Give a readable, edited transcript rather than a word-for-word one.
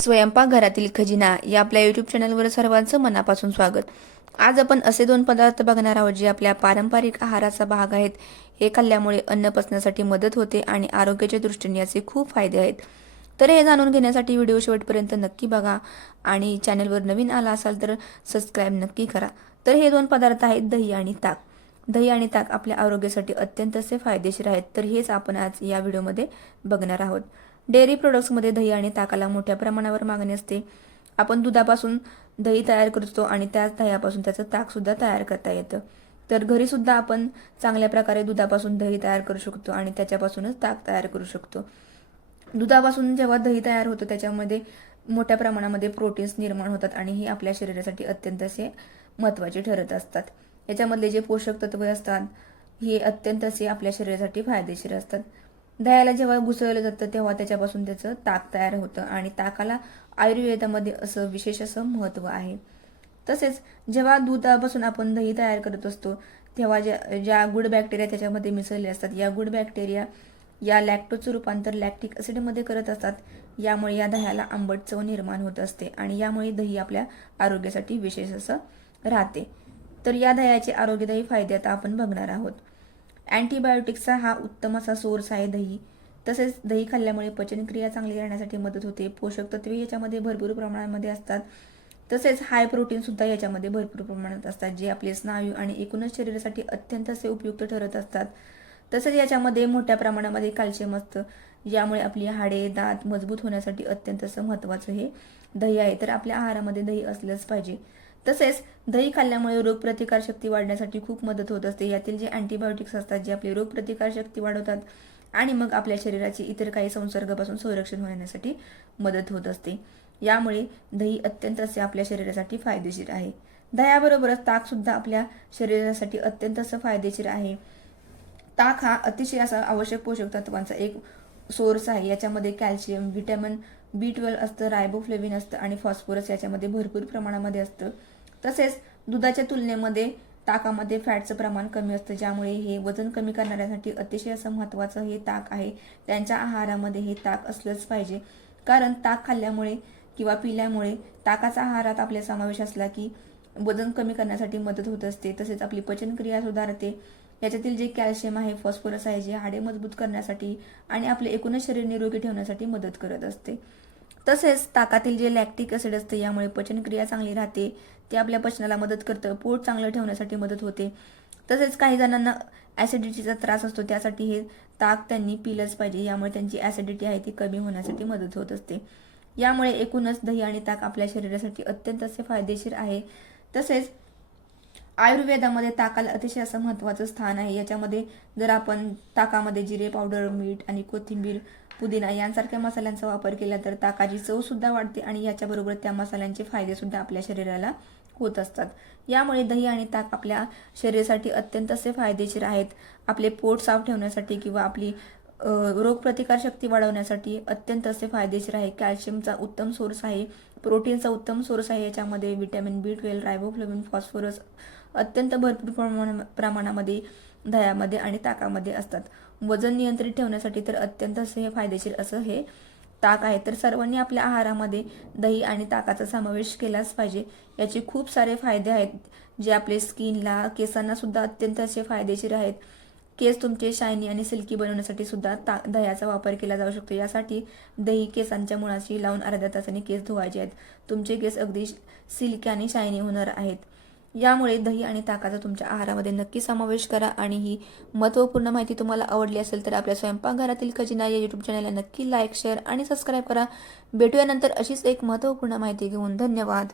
स्वयंपाकघरातील खजिना या आपल्या यूट्यूब चॅनलवर सर्वांचं मनापासून स्वागत. आज आपण असे 2 पदार्थ बघणार आहोत जे आपल्या पारंपरिक आहाराचा भाग आहेत. हे खाल्ल्यामुळे अन्न पचण्यासाठी मदत होते आणि आरोग्याच्या दृष्टीने याचे खूप फायदे आहेत. तर हे जाणून घेण्यासाठी व्हिडिओ शेवटपर्यंत नक्की बघा आणि चॅनलवर नवीन आला असाल तर सबस्क्राईब नक्की करा. तर हे 2 पदार्थ आहेत दही आणि ताक. दही आणि ताक आपल्या आरोग्यासाठी अत्यंत असे फायदेशीर आहेत. तर हेच आपण आज या व्हिडिओमध्ये बघणार आहोत. डेअरी प्रोडक्ट्समध्ये दही आणि ताकाला मोठ्या प्रमाणावर मागणी असते. आपण दुधापासून दही तयार करतो आणि त्याच दह्यापासून त्याचं ताकसुद्धा तयार करता येतं. तर घरीसुद्धा आपण चांगल्या प्रकारे दुधापासून दही तयार करू शकतो आणि त्याच्यापासूनच ताक तयार करू शकतो. दुधापासून जेव्हा दही तयार होतं त्याच्यामध्ये मोठ्या प्रमाणामध्ये प्रोटीन्स निर्माण होतात आणि हे आपल्या शरीरासाठी अत्यंत असे महत्त्वाचे ठरत असतात. याच्यामधले जे पोषक तत्वे असतात हे अत्यंत असे आपल्या शरीरासाठी फायदेशीर असतात. दह्याला जेव्हा घुसळलं जातं तेव्हा त्याच्यापासून त्याचं ताक तयार होतं आणि ताकाला आयुर्वेदामध्ये असं विशेष असं महत्त्व आहे. तसेच जेव्हा दुधापासून आपण दही तयार करत असतो तेव्हा ज्या गुड बॅक्टेरिया त्याच्यामध्ये मिसळले असतात, या गुड बॅक्टेरिया या लॅक्टोजचं रूपांतर लॅक्टिक ॲसिडमध्ये करत असतात. यामुळे या दह्याला आंबट चव निर्माण होत असते आणि यामुळे दही आपल्या आरोग्यासाठी विशेष असं राहते. तर या दह्याचे आरोग्यदायी फायदे आता आपण बघणार आहोत. अँटीबायोटिक्सचा हा उत्तम असा सोर्स आहे दही. तसेच दही खाल्ल्यामुळे पचनक्रिया चांगली राहण्यासाठी मदत होते. पोषक तत्वे याच्यामध्ये भरपूर प्रमाणामध्ये असतात. तसेच हाय प्रोटीनसुद्धा याच्यामध्ये भरपूर प्रमाणात असतात, जे आपले स्नायू आणि एकूणच शरीरासाठी अत्यंत असे उपयुक्त ठरत असतात. तसेच याच्यामध्ये मोठ्या प्रमाणामध्ये कॅल्शियम असतं, ज्यामुळे आपली हाडे दात मजबूत होण्यासाठी अत्यंत असं महत्त्वाचं हे दही आहे. तर आपल्या आहारामध्ये दही असलंच पाहिजे. तसेच दही खाल्ल्यामुळे रोगप्रतिकारशक्ती वाढण्यासाठी खूप मदत होत असते. यातील जे अँटीबायोटिक्स असतात जे आपली रोगप्रतिकारशक्ती वाढवतात आणि मग आपल्या शरीराची इतर काही संसर्गापासून संरक्षण होण्यासाठी मदत होत असते. यामुळे दही अत्यंत असे आपल्या शरीरासाठी फायदेशीर आहे. दह्याबरोबरच ताकसुद्धा आपल्या शरीरासाठी अत्यंत असं फायदेशीर आहे. ताक हा अतिशय असा आवश्यक पोषक तत्वांचा एक सोर्स आहे. याच्यामध्ये कॅल्शियम, व्हिटॅमिन B12 असतं, रायबोफ्लेविन असतं आणि फॉस्फरस याच्यामध्ये भरपूर प्रमाणामध्ये असतं. तसेच दुधाच्या तुलनेमध्ये ताकामध्ये फॅटचं प्रमाण कमी असतं, ज्यामुळे हे वजन कमी करण्यासाठी अतिशय असं महत्त्वाचं हे ताक आहे. त्यांच्या आहारामध्ये हे ताक असलंच पाहिजे, कारण ताक खाल्ल्यामुळे किंवा पिल्यामुळे ताकाचा आहारात आपल्या समावेश असला की वजन कमी करण्यासाठी मदत होत असते. तसेच आपली पचनक्रिया सुधारते. याच्यातील जे कॅल्शियम आहे, फॉस्फरस आहे, जे हाडे मजबूत करण्यासाठी आणि आपले एकूणच शरीर निरोगी ठेवण्यासाठी मदत करत असते. तसेच ताकातील जे लॅक्टिक ॲसिड असते यामुळे पचनक्रिया चांगली राहते. ते आपल्या पचनाला मदत करतं, पोट चांगलं ठेवण्यासाठी मदत होते. तसेच काही जणांना ॲसिडिटीचा त्रास असतो, त्यासाठी हे ताक त्यांनी पिलंच पाहिजे. यामुळे त्यांची ॲसिडिटी आहे ती कमी होण्यासाठी मदत होत असते. यामुळे एकूणच दही आणि ताक आपल्या शरीरासाठी अत्यंत असे फायदेशीर आहे. तसेच आयुर्वेदामध्ये ताकाला अतिशय असं महत्त्वाचं स्थान आहे. याच्यामध्ये जर आपण ताकामध्ये जिरे पावडर, मीठ आणि कोथिंबीर, पुदिना यांसारख्या मसाल्यांचा वापर केला तर ताकाची चवसुद्धा वाढते आणि याच्याबरोबर त्या मसाल्यांचे फायदेसुद्धा आपल्या शरीराला होत असतात. यामुळे दही आणि ताक आपल्या शरीरासाठी अत्यंत असे फायदेशीर आहेत. आपले पोट साफ ठेवण्यासाठी किंवा आपली रोगप्रतिकारशक्ती वाढवण्यासाठी अत्यंत असे फायदेशीर आहे. कॅल्शियमचा उत्तम सोर्स आहे, प्रोटीनचा उत्तम सोर्स आहे. याच्यामध्ये व्हिटॅमिन B12, रायबोफ्लेविन, फॉस्फरस अत्यंत भरपूर प्रमाणामध्ये दह्यामध्ये आणि ताकामध्ये असतात. वजन नियंत्रित ठेवण्यासाठी तर अत्यंत असे हे फायदेशीर असं हे ताक आहे. तर सर्वांनी आपल्या आहारामध्ये दही आणि ताकाचा समावेश केलाच पाहिजे. याचे खूप सारे फायदे आहेत, जे आपले स्किनला, केसांना सुद्धा अत्यंत असे फायदेशीर आहेत. केस तुमचे शायनी आणि सिल्की बनवण्यासाठी सुद्धा दह्याचा वापर केला जाऊ शकतो. यासाठी दही केसांच्या मुळाशी लावून अर्ध्या तासाने केस धुवायचे आहेत. तुमचे केस अगदी सिल्की आणि शायनी होणार आहेत. यामुळे दही आणि ताकाचा तुमच्या आहारामध्ये नक्की समावेश करा आणि ही महत्त्वपूर्ण माहिती तुम्हाला आवडली असेल तर आपल्या स्वयंपाकघरातील खजिना या यूट्यूब चॅनलला नक्की लाईक, शेअर आणि सबस्क्राईब करा. भेटूया नंतर अशीच एक महत्त्वपूर्ण माहिती घेऊन. धन्यवाद.